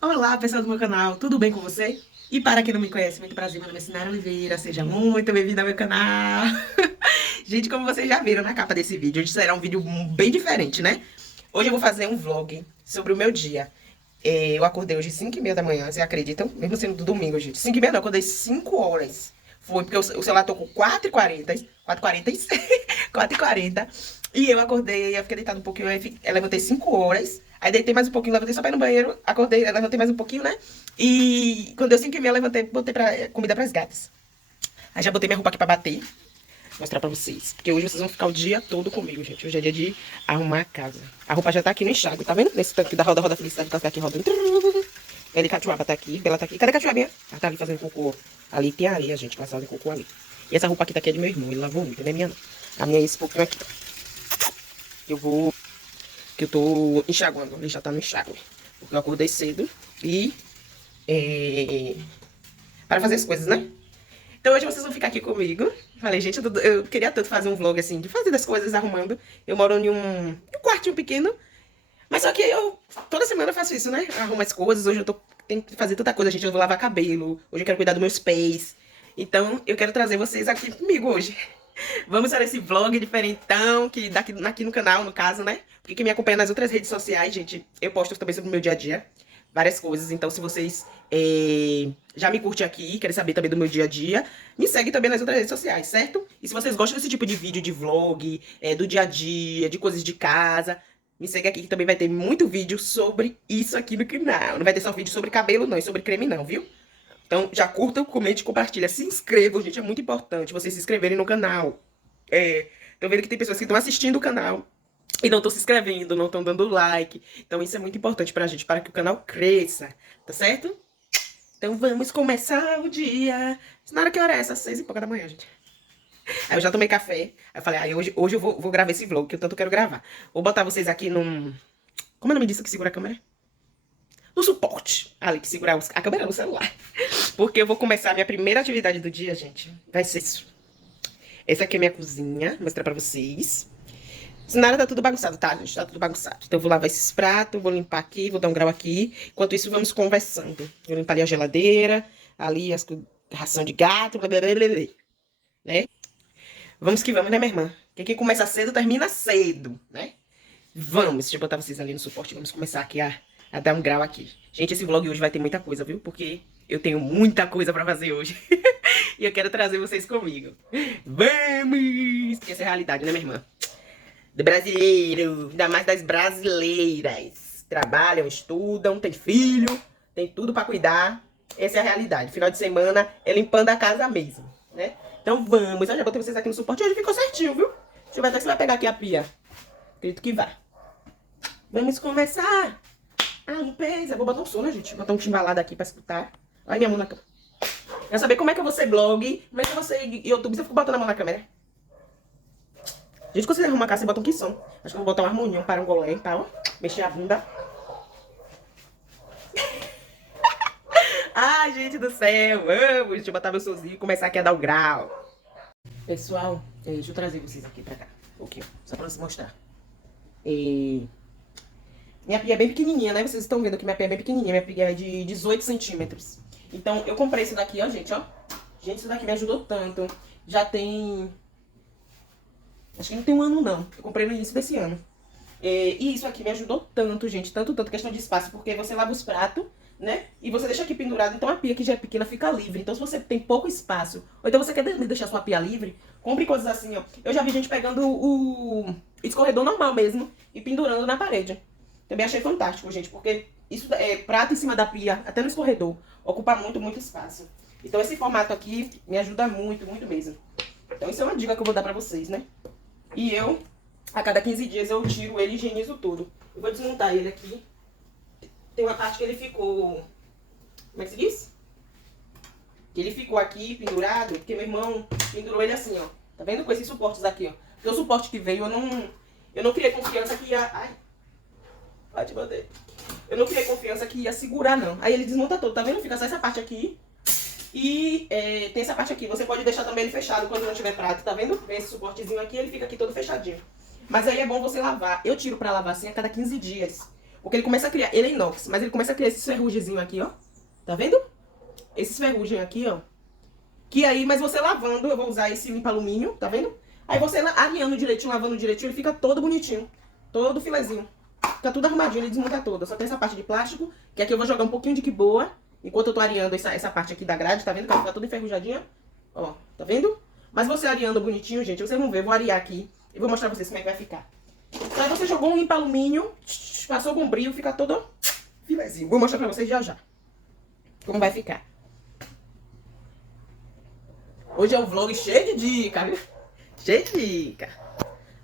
Olá, pessoal do meu canal, tudo bem com você? E para quem não me conhece, muito prazer, meu nome é Sinara Oliveira, seja muito bem-vindo ao meu canal. Gente, como vocês já viram na capa desse vídeo, hoje será um vídeo bem diferente, né? Hoje eu vou fazer um vlog sobre o meu dia. Eu acordei hoje às 5h30 da manhã, vocês acreditam? Mesmo sendo do domingo, gente. 5h30 não, eu acordei 5 horas. Foi porque o celular tocou 4h40, 4h40, 4h40. E eu acordei, eu fiquei deitada um pouquinho, eu levantei 5 horas. Aí deitei mais um pouquinho, levantei só pra ir no banheiro, acordei, levantei mais um pouquinho, né? E quando deu 5h30, eu levantei, botei comida pras gatas. Aí já botei minha roupa aqui pra bater, mostrar pra vocês. Porque hoje vocês vão ficar o dia todo comigo, gente. Hoje é dia de arrumar a casa. A roupa já tá aqui no enxágue, tá vendo? Nesse tanque da roda felicidade, tá aqui rodando. Ele Catuaba tá aqui, ela tá aqui. Cadê a Catuabinha? Ela tá ali fazendo cocô. Ali tem areia, gente, que ela faz cocô ali. E essa roupa aqui é de meu irmão, ele lavou muito, não é minha não. A minha é esse pouquinho aqui, ó. Que eu tô enxaguando, ele já tá no enxágue. Porque eu acordei cedo e... É, para fazer as coisas, né? Então hoje vocês vão ficar aqui comigo. Falei, gente, eu queria tanto fazer um vlog assim, de fazer das coisas, arrumando. Eu moro em um quartinho pequeno, mas só que eu, toda semana eu faço isso, né? Arrumo as coisas, hoje eu tenho que fazer tanta coisa, gente. Eu vou lavar cabelo, hoje eu quero cuidar dos meus pés. Então eu quero trazer vocês aqui comigo hoje. Vamos para esse vlog diferentão, que daqui, aqui no canal, no caso, né? Porque quem me acompanha nas outras redes sociais, gente, eu posto também sobre o meu dia a dia. Várias coisas, então se vocês já me curtem aqui, querem saber também do meu dia a dia, me segue também nas outras redes sociais, certo? E se vocês gostam desse tipo de vídeo de vlog, do dia a dia, de coisas de casa, me segue aqui que também vai ter muito vídeo sobre isso aqui no canal. Não vai ter só vídeo sobre cabelo não, e sobre creme não, viu? Então já curtam, comentem, compartilha, se inscrevam, gente, é muito importante vocês se inscreverem no canal. Tô vendo que tem pessoas que estão assistindo o canal e não estão se inscrevendo, não estão dando like. Então isso é muito importante pra gente, para que o canal cresça, tá certo? Então vamos começar o dia. Na hora que hora é essa? 6h pouca da manhã, gente. Aí eu já tomei café. Aí eu falei, hoje eu vou gravar esse vlog, que eu tanto quero gravar. Vou botar vocês aqui num... Como é o nome disso que segura a câmera? No suporte. Ali, que segura a câmera no celular. Porque eu vou começar a minha primeira atividade do dia, gente. Vai ser isso. Essa aqui é a minha cozinha. Vou mostrar pra vocês. Nada tá tudo bagunçado, tá, gente? Tá tudo bagunçado. Então eu vou lavar esses pratos, vou limpar aqui, vou dar um grau aqui. Enquanto isso, vamos conversando. Vou limpar ali a geladeira, ali as ração de gato, blá, blá, blá, blá, blá, né? Vamos que vamos, né, minha irmã? Porque quem começa cedo, termina cedo, né? Vamos, deixa eu botar vocês ali no suporte. Vamos começar aqui a dar um grau aqui. Gente, esse vlog hoje vai ter muita coisa, viu? Porque eu tenho muita coisa pra fazer hoje. E eu quero trazer vocês comigo. Vamos! Porque essa é a realidade, né, minha irmã? Do brasileiro, ainda mais das brasileiras. Trabalham, estudam, tem filho, tem tudo pra cuidar. Essa é a realidade. Final de semana é limpando a casa mesmo, né? Então vamos. Eu já botei vocês aqui no suporte. Hoje ficou certinho, viu? Deixa eu ver até se vai pegar aqui a pia. Acredito que vai. Vamos começar a limpeza. Vou botar um som, né, gente? Vou botar um timbalado aqui pra escutar. Olha minha mão na câmera. Quer saber como é que eu vou ser blog? Como é que eu vou ser YouTube? Você fica botando a mão na câmera. Gente, quando você arruma a casa, você bota um que som. Acho que eu vou botar um harmonium para um golé e tal. Mexer a bunda. Ai, gente do céu, vamos. Deixa eu botar meu sozinho e começar aqui a dar o grau. Pessoal, deixa eu trazer vocês aqui pra cá. Ok, só pra vocês mostrar. Minha pia é bem pequenininha, né? Vocês estão vendo que minha pia é bem pequenininha. Minha pia é de 18 centímetros. Então, eu comprei isso daqui, ó, gente, ó. Gente, isso daqui me ajudou tanto. Já tem... Acho que não tem um ano, não. Eu comprei no início desse ano. E isso aqui me ajudou tanto, gente. Tanto, questão de espaço. Porque você lava os pratos, né? E você deixa aqui pendurado. Então a pia que já é pequena fica livre. Então se você tem pouco espaço, ou então você quer deixar sua pia livre, compre coisas assim, ó. Eu já vi gente pegando o escorredor normal mesmo e pendurando na parede. Também achei fantástico, gente. Porque isso é prato em cima da pia, até no escorredor. Ocupa muito, muito espaço. Então esse formato aqui me ajuda muito, muito mesmo. Então isso é uma dica que eu vou dar pra vocês, né? E eu, a cada 15 dias, eu tiro ele e higienizo tudo. Eu vou desmontar ele aqui. Tem uma parte que ele ficou... Como é que se diz? Que ele ficou aqui pendurado, porque meu irmão pendurou ele assim, ó. Tá vendo? Com esses suportes aqui, ó. Porque o suporte que veio, eu não criei confiança que ia... Ai, bate bandeira. Eu não criei confiança que ia segurar, não. Aí ele desmonta todo, tá vendo? Fica só essa parte aqui. E tem essa parte aqui. Você pode deixar também ele fechado quando não tiver prato, tá vendo? Vem esse suportezinho aqui, ele fica aqui todo fechadinho. Mas aí é bom você lavar. Eu tiro pra lavar assim a cada 15 dias. Porque ele começa a criar, ele é inox, mas ele começa a criar esses ferrugemzinhos aqui, ó. Tá vendo? Esses ferrugem aqui, ó. Que aí, mas você lavando, eu vou usar esse limpa-alumínio, tá vendo? Aí você alinhando direitinho, lavando direitinho, ele fica todo bonitinho. Todo filezinho. Fica tudo arrumadinho, ele desmonta toda. Só tem essa parte de plástico, que aqui eu vou jogar um pouquinho de que boa. Enquanto eu tô areando essa parte aqui da grade, tá vendo? Que ela fica toda enferrujadinha. Ó, tá vendo? Mas você areando bonitinho, gente, vocês vão ver. Eu vou arear aqui e vou mostrar pra vocês como é que vai ficar. Então aí você jogou um limpa-alumínio, passou com brilho, fica todo filezinho. Vou mostrar pra vocês já já como vai ficar. Hoje é um vlog cheio de dica, viu? Cheio de dica.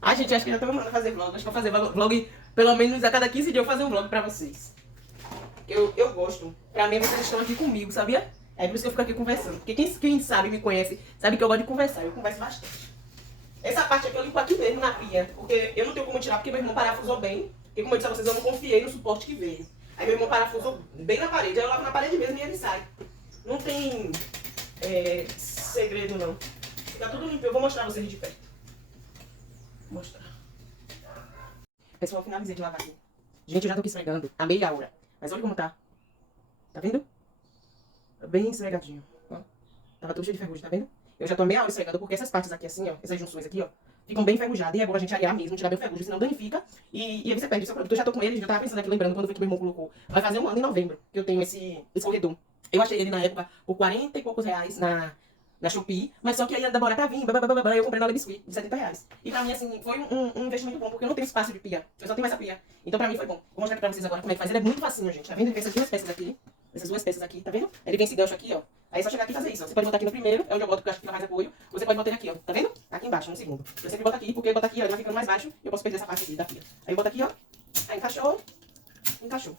Ai, gente, acho que já tô mandando fazer vlog. Acho que vou fazer vlog, pelo menos a cada 15 dias eu vou fazer um vlog pra vocês. Eu gosto. Pra mim, vocês estão aqui comigo, sabia? É por isso que eu fico aqui conversando. Porque quem sabe, me conhece, sabe que eu gosto de conversar. Eu converso bastante. Essa parte aqui eu limpo aqui mesmo na pia. Porque eu não tenho como tirar, porque meu irmão parafusou bem. Porque como eu disse a vocês, eu não confiei no suporte que veio. Aí meu irmão parafusou bem na parede. Aí eu lavo na parede mesmo e ele sai. Não tem segredo, não. Fica tudo limpo. Eu vou mostrar pra vocês de perto. Vou mostrar. Pessoal, eu finalizei de lavar aqui. Gente, eu já tô aqui esfregando a meia hora. Mas olha como tá. Tá vendo? Tá bem esfregadinho. Ó. Tava tudo cheio de ferrugem, tá vendo? Eu já tô meia hora esfregando porque essas partes aqui assim, ó. Essas junções aqui, ó. Ficam bem enferrujadas. E é bom a gente arear mesmo, tirar bem o ferrugem, senão danifica. E aí você perde o seu produto. Eu já tô com ele, já tava pensando aqui, lembrando quando foi que meu irmão colocou. Vai fazer um ano em novembro que eu tenho esse corredor. Eu achei ele na época por 40 e poucos reais na Shopee, mas só que aí ia demorar pra vir, eu comprei na Lebiscuit, de 70 reais. E pra mim, assim, foi um investimento bom, porque eu não tenho espaço de pia, eu só tenho essa pia. Então pra mim foi bom. Vou mostrar aqui pra vocês agora como é que faz. Ele é muito facinho, gente, tá vendo? Ele vem essas duas peças aqui, tá vendo? Ele vem esse gancho aqui, ó. Aí é só chegar aqui e fazer isso, ó. Você pode botar aqui no primeiro, é onde eu boto, porque eu acho que dá mais apoio. Você pode botar ele aqui, ó, tá vendo? Aqui embaixo, no segundo. Eu sempre boto aqui, porque eu boto aqui, ó, ele vai ficando mais baixo, e eu posso perder essa parte aqui da pia. Aí eu boto aqui, ó, aí encaixou,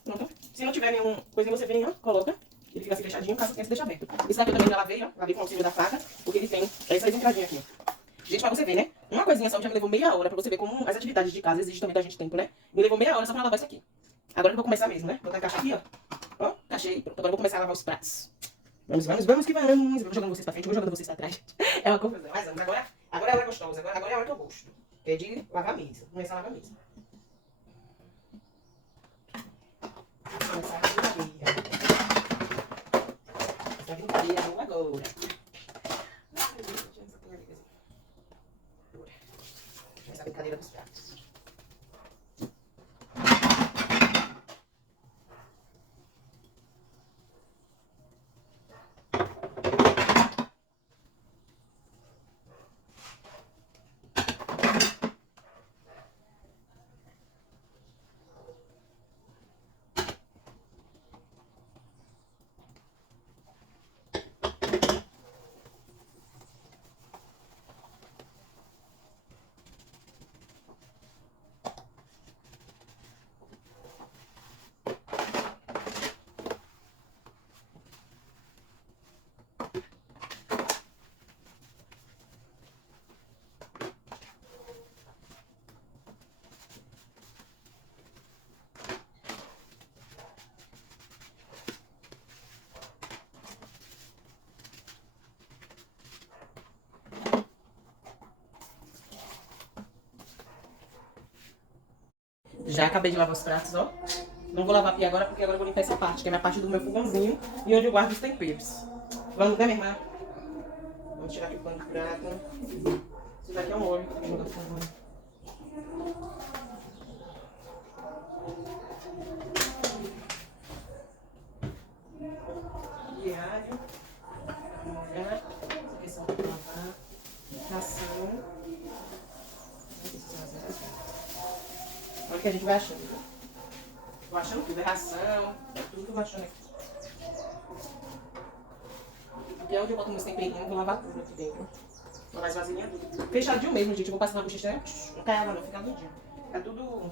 pronto. Se não tiver nenhum coisinha, você vem, ó, coloca. Ele fica assim fechadinho, caso você deixa aberto. Esse daqui eu também já lavei, ó. Lavei com o auxílio da faca, porque ele tem essas entradinhas aqui, ó. Gente, pra você ver, né? Uma coisinha só já me levou meia hora pra você ver como as atividades de casa exigem também da gente tempo, né? Me levou meia hora só pra lavar isso aqui. Agora eu vou começar mesmo, né? Vou botar a caixa aqui, ó. Ó, encaixei. Pronto, agora eu vou começar a lavar os pratos. Vamos que vamos. Eu vou jogando vocês pra frente, eu vou jogando vocês pra trás. É uma confusão. Mas vamos, agora é a hora gostosa. Agora é a hora que eu gosto. É de lavar mesmo. Começar a lavar mesmo. Começar a brincadeira. Essa brincadeira vamos agora. Essa brincadeira dos pratos. Já acabei de lavar os pratos, ó. Não vou lavar a pia agora, porque agora eu vou limpar essa parte, que é a minha parte do meu fogãozinho e onde eu guardo os temperos. Vamos, né, minha irmã? Vamos tirar aqui o pano do prato. Isso daqui é um óleo que eu vou botar. Diário. Molhar. Essa questão de lavar. Ração. Olha o que a gente vai achando. Vou achando tudo, é ração, é tudo que eu vou achando aqui. Até onde eu boto meus temperinhos, eu vou lavar tudo aqui dentro. Vou lavar as vasilhinhas tudo. Fechadinho mesmo, gente. Eu vou passar na bochecha, né? Não cai água não, fica tudinho. Fica tudo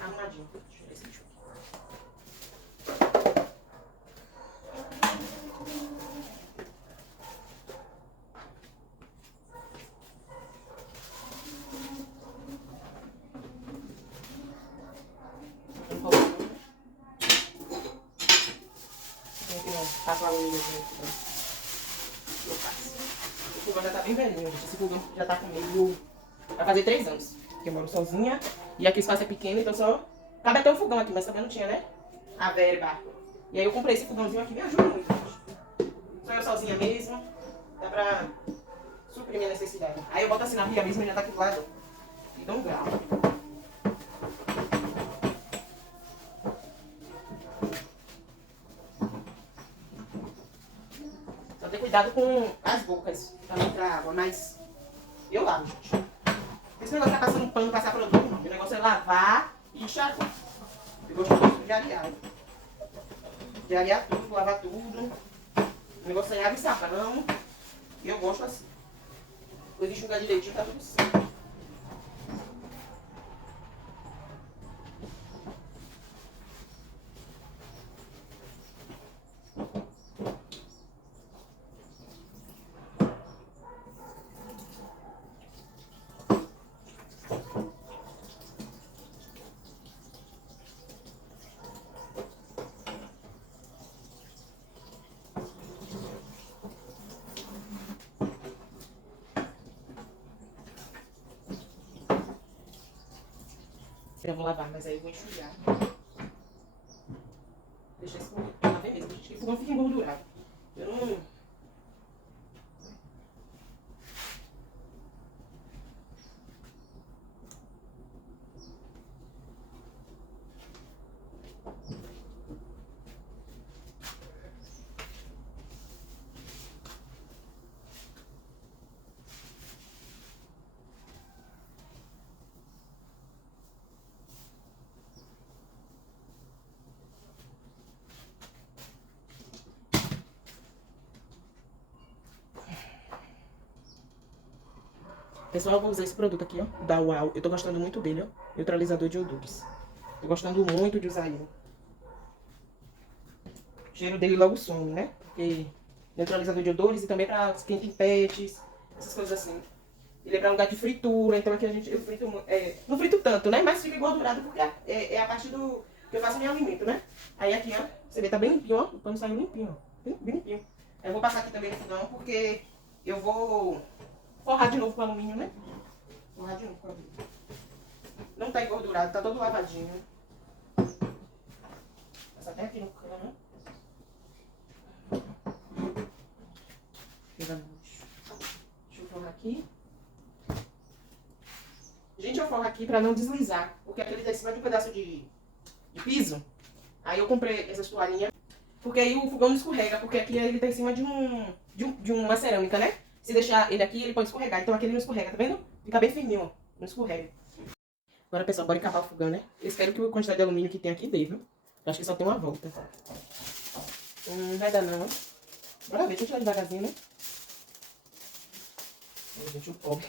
arrumadinho. Deixa eu ver esse bicho aqui. Passo lá no milho aqui. Eu faço. O fogão já tá bem velhinho, gente. Esse fogão já tá comigo. Vai fazer 3 anos. Porque eu moro sozinha. E aqui o espaço é pequeno, então só Cabe até um fogão aqui, mas também não tinha, né? A verba. E aí eu comprei esse fogãozinho aqui, me ajuda muito, gente. Sou eu sozinha mesmo. Dá pra suprir minha necessidade. Aí eu boto assim na pia mesmo e já tá aqui do lado. E dou um grau. Só ter cuidado com as bocas pra não entrar água, mas eu lavo, gente. Esse negócio tá passando pano, passar produto, não. O negócio é lavar e enxaguar. Eu gosto de arear. De arear tudo, lavar tudo. O negócio é água e sabão. E eu gosto assim. Depois de enxugar direitinho, tá tudo certo. Eu vou lavar, mas aí eu vou enxugar. Deixa esse fogão lavar mesmo, gente. O fogão fica engordurado. Eu não... Pessoal, eu vou usar esse produto aqui, ó, da Uau. Eu tô gostando muito dele, ó. Neutralizador de odores. Tô gostando muito de usar ele. O cheiro dele logo some, né? Porque neutralizador de odores e também pra quem tem pets, essas coisas assim. Ele é pra lugar de fritura, então aqui eu frito, não frito tanto, né? Mas fica engordurado porque é a parte do que eu faço meu alimento, né? Aí aqui, ó, você vê, tá bem limpinho, ó. O pano saiu limpinho, ó. Bem limpinho. Eu vou passar aqui também no fogão porque eu vou forrar de novo com alumínio, né? Forrar de novo com alumínio. Não tá engordurado, tá todo lavadinho. Passa até aqui no cano. Deixa eu forrar aqui. Gente, eu forro aqui pra não deslizar, porque aquele tá em cima de um pedaço de piso. Aí eu comprei essas toalhinhas, porque aí o fogão não escorrega, porque aqui ele tá em cima de uma cerâmica, né? Se deixar ele aqui, ele pode escorregar. Então aqui ele não escorrega, tá vendo? Fica bem firminho, ó. Não escorrega. Agora, pessoal, bora encavar o fogão, né? Eu espero que a quantidade de alumínio que tem aqui dê, viu? Eu acho que só tem uma volta. Não vai dar, não. Bora ver, deixa eu tirar devagarzinho, né? Ai, gente, o pobre.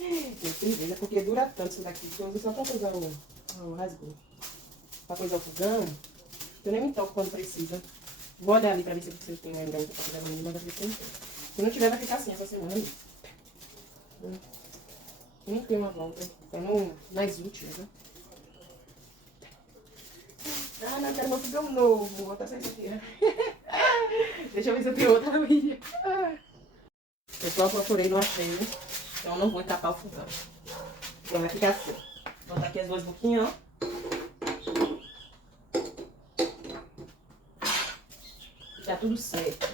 Meu cerveja, porque dura tanto isso daqui. Que eu uso só pra coisar o rasgou. Pra coisar o fogão. Eu nem me toco quando precisa. Vou olhar ali pra ver se eu tenho ainda pra coisar o alumínio, mas eu tenho. Se não tiver, vai ficar assim essa semana mesmo. Nem tem uma volta. Tá nas últimas, né? Ah, não, quero meu fogão novo. Vou botar essa aqui. Deixa eu ver se eu tenho outra ilha. Pessoal, procurei, não achei, né? Então não vou encapar o fogão. Então vai ficar assim. Vou botar aqui as duas boquinhas, ó. Tá tudo certo.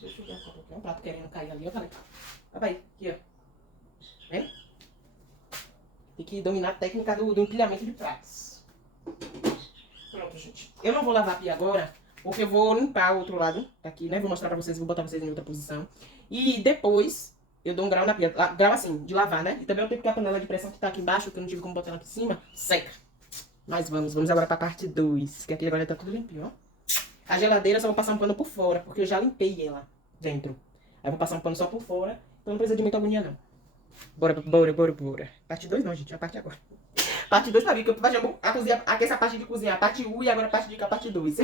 Deixa eu ver aqui. Tem um prato querendo cair ali, ó. Papai, aqui, ó. Vem? Tem que dominar a técnica do empilhamento de pratos. Pronto, gente. Eu não vou lavar a pia agora, porque eu vou limpar o outro lado aqui, né? Vou mostrar pra vocês, vou botar vocês em outra posição. E depois eu dou um grau na pia. Grau assim, de lavar, né? E também eu tenho que a panela de pressão que tá aqui embaixo, que eu não tive como botar ela aqui em cima, seca. Mas vamos agora pra parte 2, que aqui agora tá tudo limpinho, ó. A geladeira eu só vou passar um pano por fora, porque eu já limpei ela dentro. Aí eu vou passar um pano só por fora, então não precisa de muita agonia, não. Bora. Parte 2 não, gente, é a parte agora. Parte 2 pra mim, que eu vou aqui essa parte de cozinhar, parte 1 e agora a parte de cá, parte 2.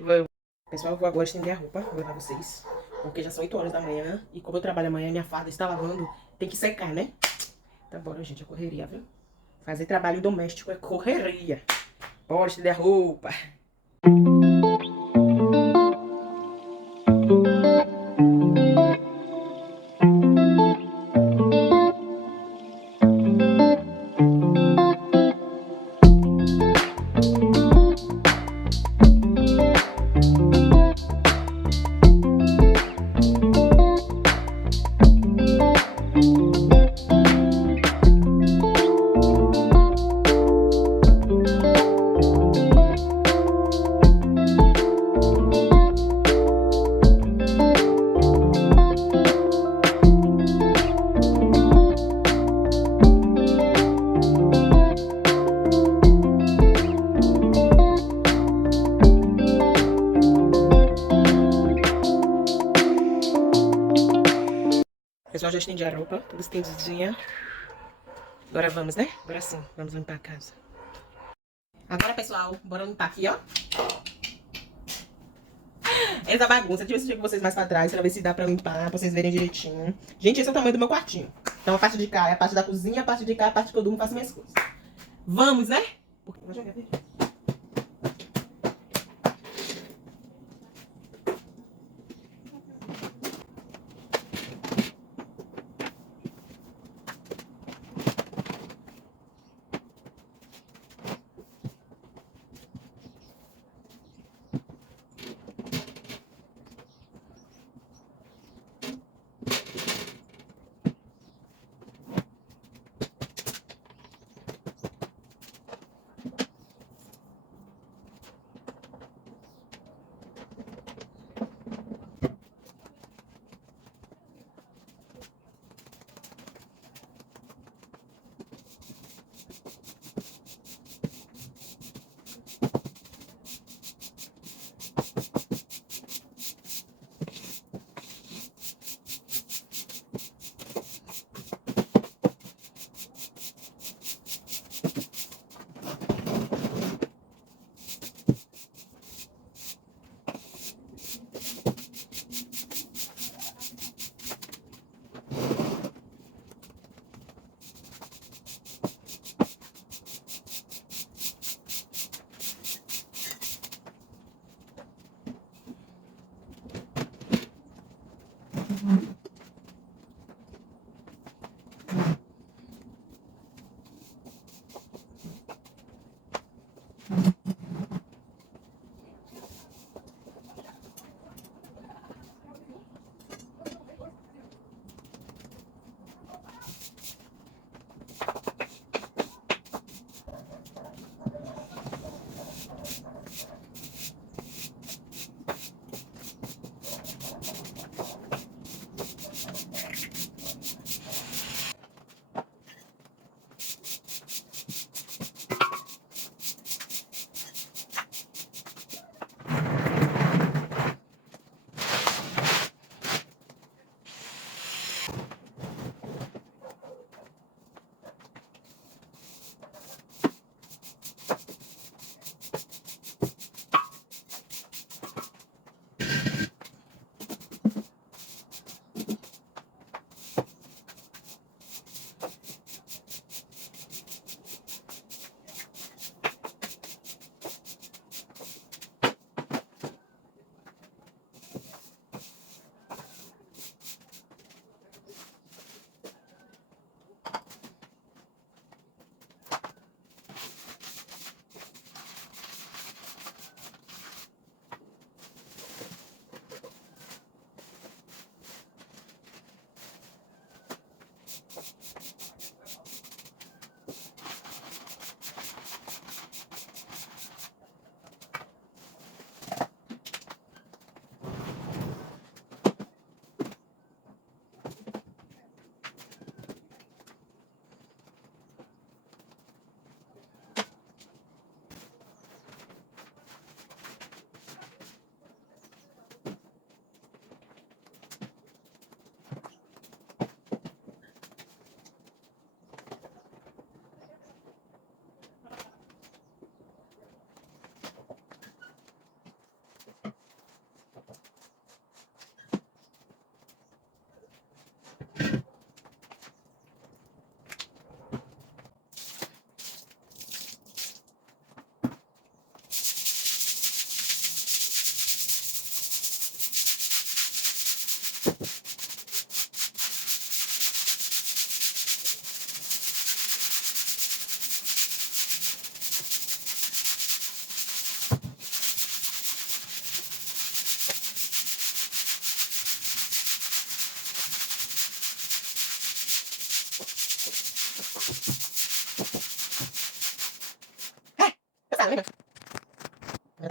Vamos. Pessoal, eu vou agora estender a roupa, vou levar vocês. Porque já são 8 horas da manhã e como eu trabalho amanhã, minha farda está lavando, tem que secar, né? Então bora, gente, é correria, viu? Fazer trabalho doméstico é correria. Bora estender a roupa. pessoal já estendi a roupa, tudo estendidinha. Agora vamos, né? Agora sim, vamos limpar a casa. Agora, pessoal, bora limpar aqui, ó. Essa bagunça. Deixa eu assistir com vocês mais pra trás, pra ver se dá pra limpar, pra vocês verem direitinho. Gente, esse é o tamanho do meu quartinho. Então, a parte de cá é a parte da cozinha, a parte de cá é a parte que eu durmo e faço minhas coisas. Vamos, né? Vou jogar vídeo.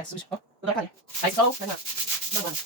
Tá sujo, ó. Tudo na calha. Aí só vai lá. Não, mano.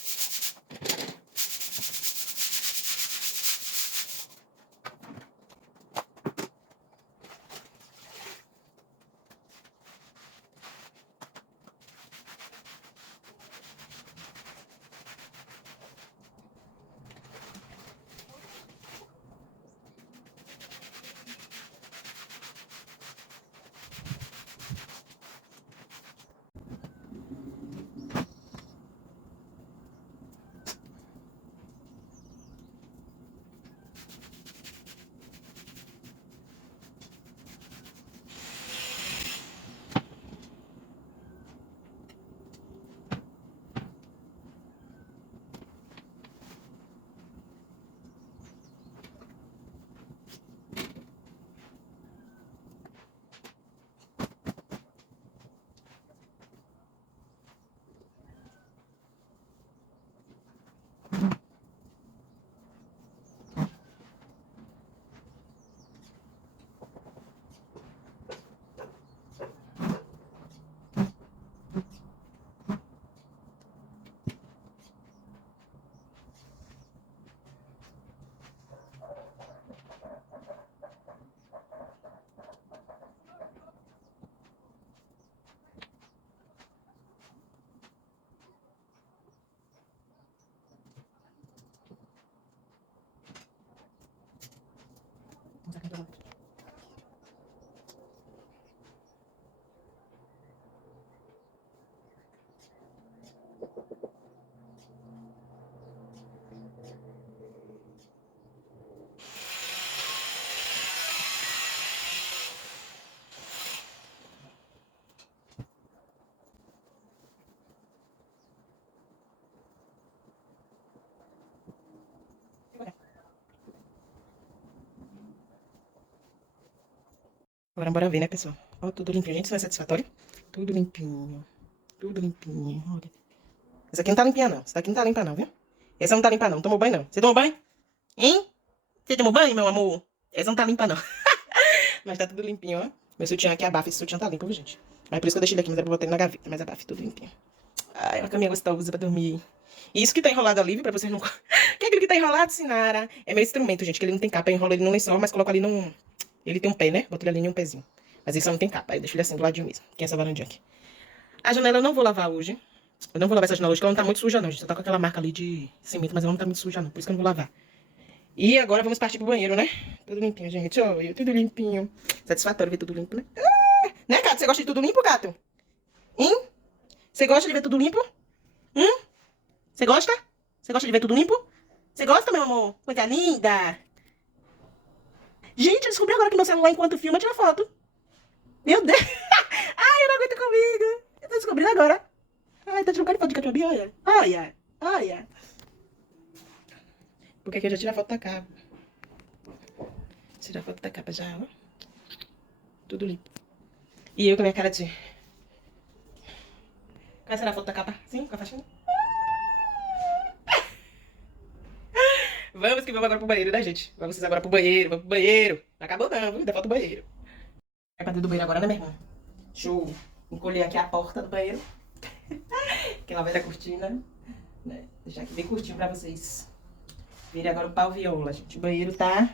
Agora bora ver, né, pessoal? Ó, tudo limpinho. Gente, isso não é satisfatório? Tudo limpinho. Tudo limpinho. Olha. Essa aqui não tá limpinha, não. Essa daqui não tá limpa, não, viu? Essa não tá limpa, não. Tomou banho, não. Você tomou banho? Hein? Você tomou banho, meu amor? Essa não tá limpa, não. Mas tá tudo limpinho, ó. Meu sutiã aqui abafa. Esse sutiã tá limpo, viu, gente? Mas por isso que eu deixei ele aqui, mas é pra botar ele na gaveta. Mas abafa, tudo limpinho. Ai, uma caminha gostosa pra dormir. E isso que tá enrolado ali, viu? Pra vocês não... Que é aquele que tá enrolado, Sinara? É meu instrumento, gente. Que ele não tem capa. Eu enrolo ele no lençol, mas coloco ali num... Ele tem um pé, né? Boto ele ali em um pezinho. Mas ele só não tem capa. Aí eu deixo ele assim, do ladinho mesmo. Que é essa varandinha aqui. A janela eu não vou lavar hoje. Eu não vou lavar essa janela hoje, porque ela não tá muito suja, não, gente. Só tá com aquela marca ali de cimento, mas ela não tá muito suja, não. Por isso que eu não vou lavar. E agora vamos partir pro banheiro, né? Tudo limpinho, gente. Olha, tudo limpinho. Satisfatório ver tudo limpo, né? Ah! Né, Cato? Você gosta de tudo limpo, Cato? Hein? Você gosta de ver tudo limpo? Você gosta? Você gosta de ver tudo limpo? Você gosta, meu amor? Coisa linda. Gente, eu descobri agora que meu celular, enquanto filma, tira foto. Meu Deus. Ai, eu não aguento comigo. Eu tô descobrindo agora. Ai, tá tirando cara de foto de cachorro, olha. Olha, olha. Porque aqui eu já tiro a foto da capa. Tira a foto da capa já, ó. Tudo limpo. E eu com a minha cara de... Qual será a foto da capa? Sim, com a faixinha? Vamos que vamos agora pro banheiro, né, gente? Vamos vocês agora pro banheiro, vamos pro banheiro. Não acabou não, viu? Ainda falta o banheiro. É pra dentro do banheiro agora, né, minha irmã? Deixa eu encolher aqui a porta do banheiro. Que ela vai da cortina. Né? Deixar aqui bem curtinho pra vocês verem agora o pau viola, gente. O banheiro tá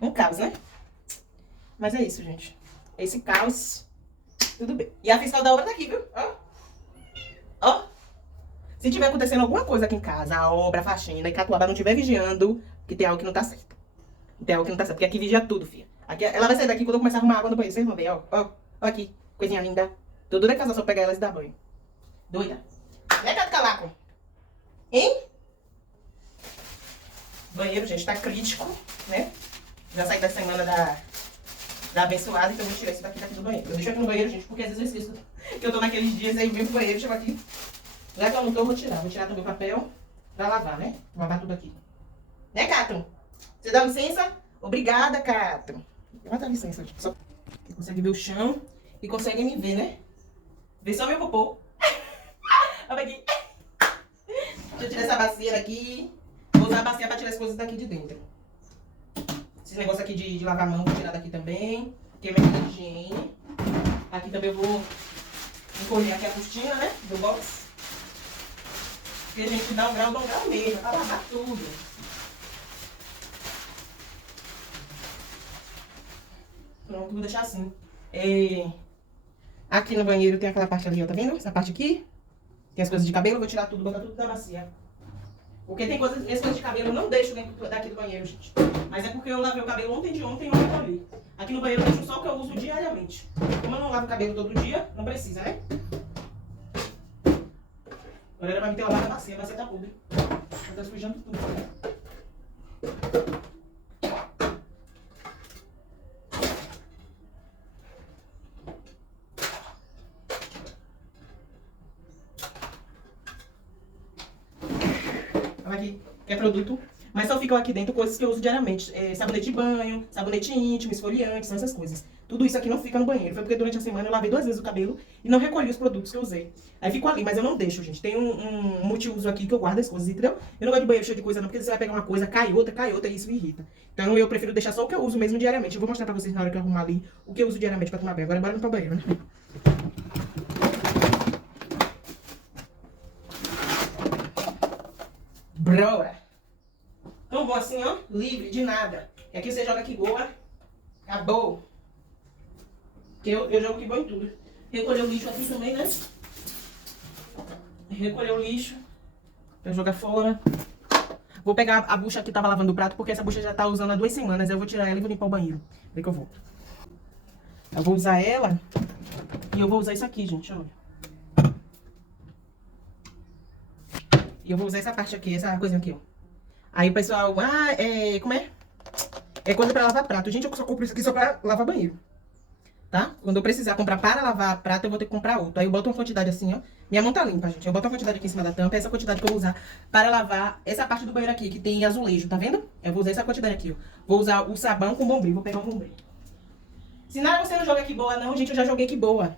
um caos, né? Mas é isso, gente. Esse caos, tudo bem. E a fiscal da obra tá aqui, viu? Ó. Ó. Se tiver acontecendo alguma coisa aqui em casa, a obra, a faxina, e Catuaba não estiver vigiando, que tem algo que não tá certo. Tem algo que não tá certo, porque aqui vigia tudo, filha. Aqui, ela vai sair daqui quando eu começar a arrumar água no banheiro. Vocês vão ver, ó. Ó, ó aqui. Coisinha linda. Tô doida casa só pegar elas e dar banho. Doida. Né, Cato Calaco? Hein? Banheiro, gente, tá crítico, né? Já saí da semana da abençoada, então eu vou tirar isso daqui do banheiro. Eu deixo aqui no banheiro, gente, porque às vezes eu esqueço que eu tô naqueles dias aí, venho pro banheiro, chego aqui. Já que eu não tô, eu vou tirar. Vou tirar também o papel pra lavar, né? Vou lavar tudo aqui. Né, Cato? Você dá licença? Obrigada, Cato. Ela dá licença, gente. Só que consegue ver o chão e consegue me ver, né? Ver só meu popô. Olha aqui. Deixa eu tirar essa bacia daqui. Vou usar a bacia pra tirar as coisas daqui de dentro. Esse negócio aqui de lavar a mão, vou tirar daqui também. Que é medida de higiene. Aqui também eu vou encolher aqui a cortina, né? Do box. Porque a gente dá um grau mesmo, pra lavar tudo. Pronto, vou deixar assim. Aqui no banheiro tem aquela parte ali, ó, tá vendo? Essa parte aqui. Tem as coisas de cabelo, eu vou tirar tudo, botar tudo na bacia. Porque tem coisas, essas coisas de cabelo eu não deixo dentro daqui do banheiro, gente. Mas é porque eu lavei o cabelo ontem e ontem eu lavei. Aqui no banheiro eu deixo só o que eu uso diariamente. Como eu não lavo o cabelo todo dia, não precisa, né? Agora era pra mim ter lavado a bacia tá podre. Tá sujando tudo. Olha aqui, que é produto. Mas só ficam aqui dentro coisas que eu uso diariamente. Sabonete de banho, sabonete íntimo, esfoliante, são essas coisas. Tudo isso aqui não fica no banheiro. Foi porque durante a semana eu lavei 2 vezes o cabelo e não recolhi os produtos que eu usei. Aí ficou ali, mas eu não deixo, gente. Tem um multiuso aqui que eu guardo as coisas, entendeu? Eu não gosto de banheiro cheio de coisa não, porque você vai pegar uma coisa, cai outra e isso me irrita. Então eu prefiro deixar só o que eu uso mesmo diariamente. Eu vou mostrar pra vocês na hora que eu arrumar ali o que eu uso diariamente pra tomar banho. Agora bora no banheiro, né? Bora! Tão bom assim, ó, livre de nada. E aqui você joga aqui boa, acabou. Porque eu jogo que boa em tudo. Recolher o lixo aqui também, né? Recolher o lixo pra jogar fora. Vou pegar a bucha que tava lavando o prato, porque essa bucha já tá usando há 2 semanas. Eu vou tirar ela e vou limpar o banheiro. Daí que eu volto. Eu vou usar ela e eu vou usar isso aqui, gente, olha. E eu vou usar essa parte aqui, essa coisinha aqui, ó. Aí o pessoal, como é? É coisa pra lavar prato. Gente, eu só compro isso aqui só pra lavar banheiro. Tá? Quando eu precisar comprar para lavar prato, eu vou ter que comprar outro. Aí eu boto uma quantidade assim, ó. Minha mão tá limpa, gente. Eu boto uma quantidade aqui em cima da tampa. Essa quantidade que eu vou usar para lavar essa parte do banheiro aqui, que tem azulejo, tá vendo? Eu vou usar essa quantidade aqui, ó. Vou usar o sabão com bombril. Vou pegar um bombril. Sinara, você não joga que boa, não, gente. Eu já joguei que boa.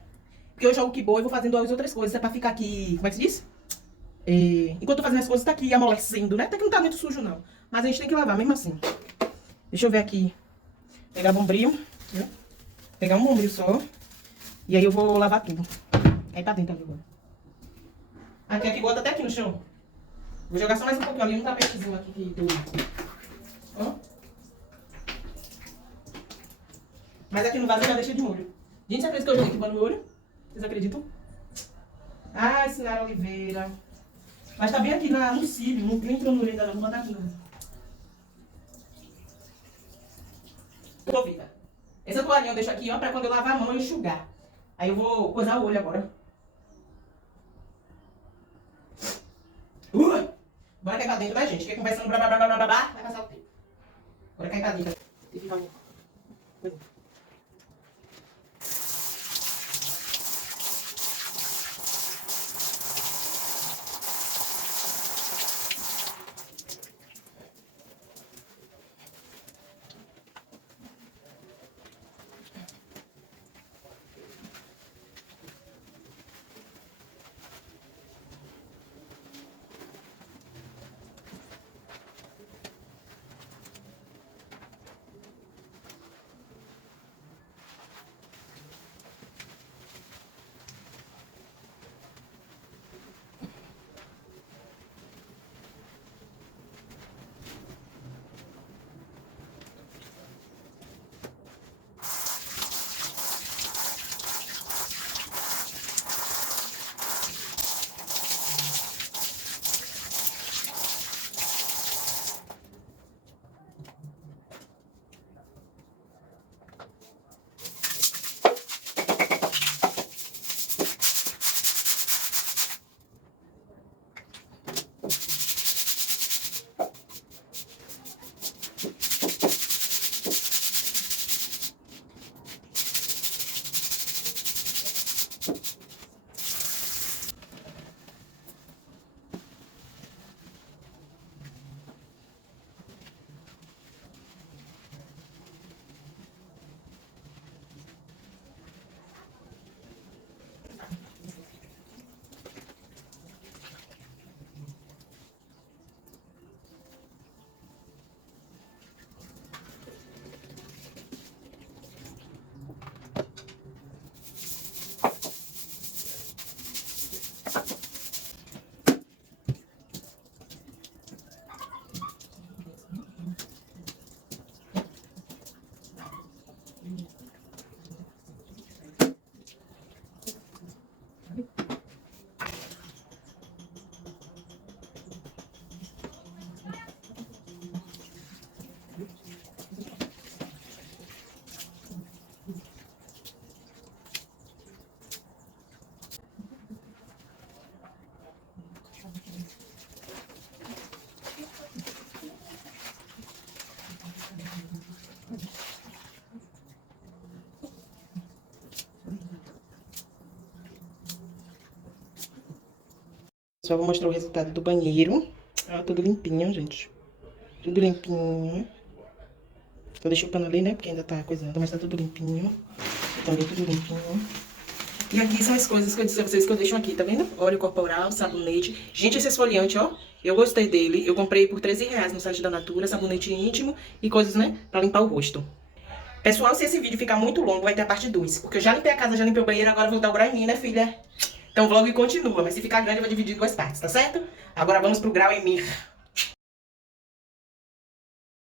Porque eu jogo que boa e vou fazendo as outras coisas. É pra ficar aqui. Como é que se diz? Enquanto eu tô fazendo as coisas, tá aqui amolecendo, né? Até que não tá muito sujo, não. Mas a gente tem que lavar mesmo assim. Deixa eu ver aqui. Pegar bombril. Viu? Pegar um bombril só. E aí eu vou lavar tudo. Aí pra dentro agora. Aqui bota até aqui no chão. Vou jogar só mais um pouquinho ali, um tapetezinho aqui que tudo. Ó. Mas aqui no vaso eu já deixei de molho. Gente, você acredita que eu joguei aqui no olho? Vocês acreditam? Ai, Sinara Oliveira. Mas tá bem aqui no cílio, não entrou no olho ainda não, vou botar aqui. Resolvida. Essa toalhinha eu deixo aqui, ó, pra quando eu lavar a mão eu enxugar. Aí eu vou coisar o olho agora. Bora cair pra dentro, né, gente? Fiquei conversando blá blá blá blá blá blá, vai passar o tempo. Bora cair pra dentro. Tem que ficar um... Só vou mostrar o resultado do banheiro. Ó, tudo limpinho, gente. Tudo limpinho. Só deixei o pano ali, né? Porque ainda tá coisando, mas tá tudo limpinho. Também tudo limpinho. E aqui são as coisas que eu disse a vocês que eu deixo aqui, tá vendo? Óleo corporal, sabonete. Gente, esse esfoliante, ó, eu gostei dele. Eu comprei por R$13 no site da Natura, sabonete íntimo e coisas, né? Pra limpar o rosto. Pessoal, se esse vídeo ficar muito longo, vai ter a parte 2. Porque eu já limpei a casa, já limpei o banheiro, agora vou dar o grau em mim, né, filha? Então o vlog continua, mas se ficar grande eu vou dividir em 2 partes, tá certo? Agora vamos pro grau em Mir.